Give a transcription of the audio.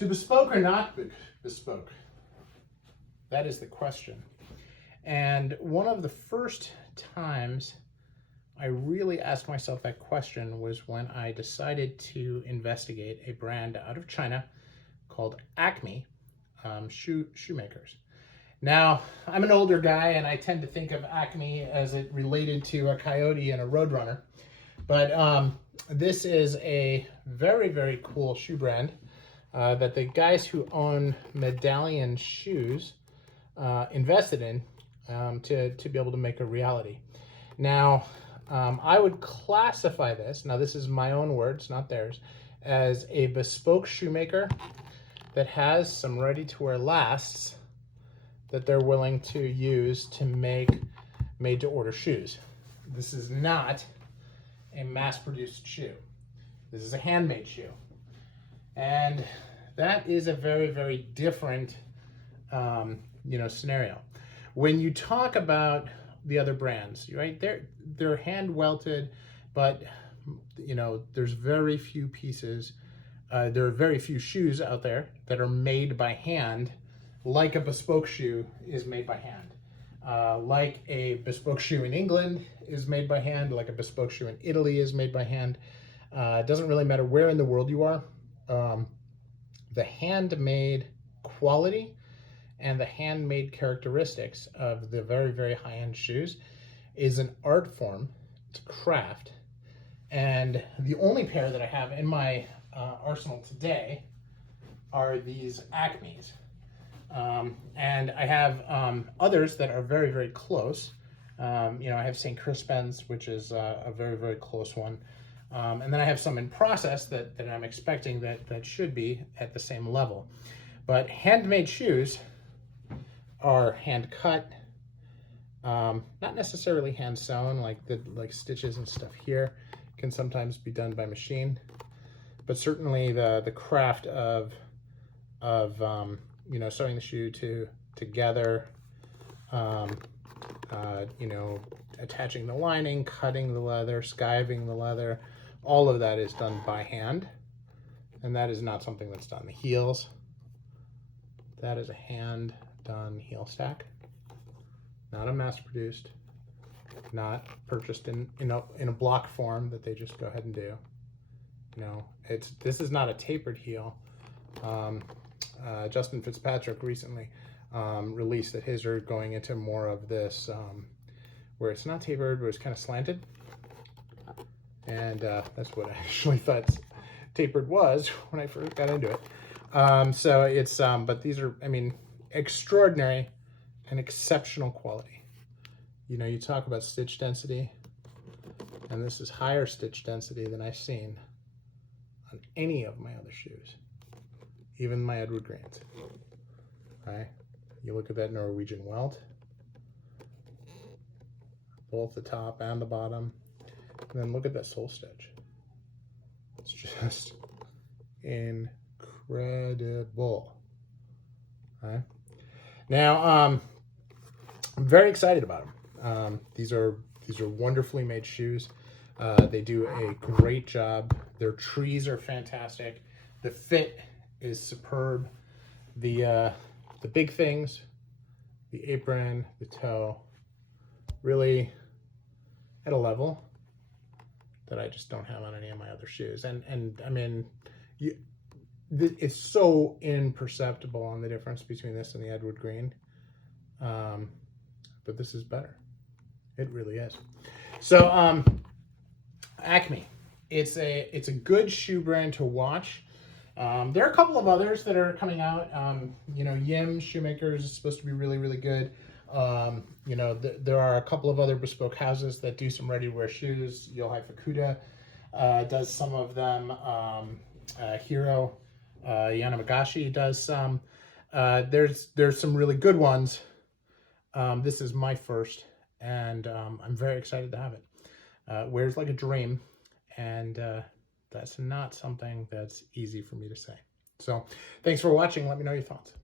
To bespoke or not bespoke? That is the question. And one of the first times I really asked myself that question was when I decided to investigate a brand out of China called Acme shoemakers. Now, I'm an older guy and I tend to think of Acme as it related to a coyote and a roadrunner. But this is a very, very cool shoe brand that the guys who own Medallion Shoes invested in to be able to make a reality. Now, I would classify this, now this is my own words, not theirs, as a bespoke shoemaker that has some ready-to-wear lasts that they're willing to use to make made-to-order shoes. This is not a mass-produced shoe. This is a handmade shoe. And that is a very, very different scenario. When you talk about the other brands, right? They're hand welted, but there's very few pieces. There are very few shoes out there that are made by hand, like a bespoke shoe is made by hand. Like a bespoke shoe in England is made by hand, like a bespoke shoe in Italy is made by hand. It doesn't really matter where in the world you are. The handmade quality and the handmade characteristics of the very, very high-end shoes is an art form to craft. And the only pair that I have in my arsenal today are these Acmes. And I have others that are very, very close. I have St. Crispin's, which is a very, very close one. And then I have some in process that I'm expecting that should be at the same level. But handmade shoes are hand cut, not necessarily hand sewn, like stitches and stuff here can sometimes be done by machine, but certainly the craft of sewing the shoe together, attaching the lining, cutting the leather, skiving the leather, all of that is done by hand, and that is not something that's done. The heels, that is a hand done heel stack, not a mass produced, not purchased in a block form that they just go ahead and do. This is not a tapered heel. Justin Fitzpatrick recently released that his are going into more of this where it's not tapered, where it's kind of slanted, and that's what I actually thought tapered was when I first got into it. So it's but these are, extraordinary and exceptional quality. You talk about stitch density, and this is higher stitch density than I've seen on any of my other shoes, even my Edward Greens. Okay, you look at that Norwegian welt, both the top and the bottom, and then look at that sole stitch. It's just incredible. Okay. Now, I'm very excited about them. These are wonderfully made shoes. They do a great job. Their trees are fantastic. The fit is superb. The big things, the apron, the toe, really at a level that I just don't have on any of my other shoes. And it's so imperceptible on the difference between this and the Edward Green. But this is better. It really is. So Acme, it's a good shoe brand to watch. There are a couple of others that are coming out. Yim Shoemakers is supposed to be really, really good. There are a couple of other bespoke houses that do some ready-to-wear shoes. Yohai Fukuda does some of them. Hiro Yanamagashi does some. There's some really good ones. This is my first, and I'm very excited to have it. Wears like a dream, and that's not something that's easy for me to say. So thanks for watching. Let me know your thoughts.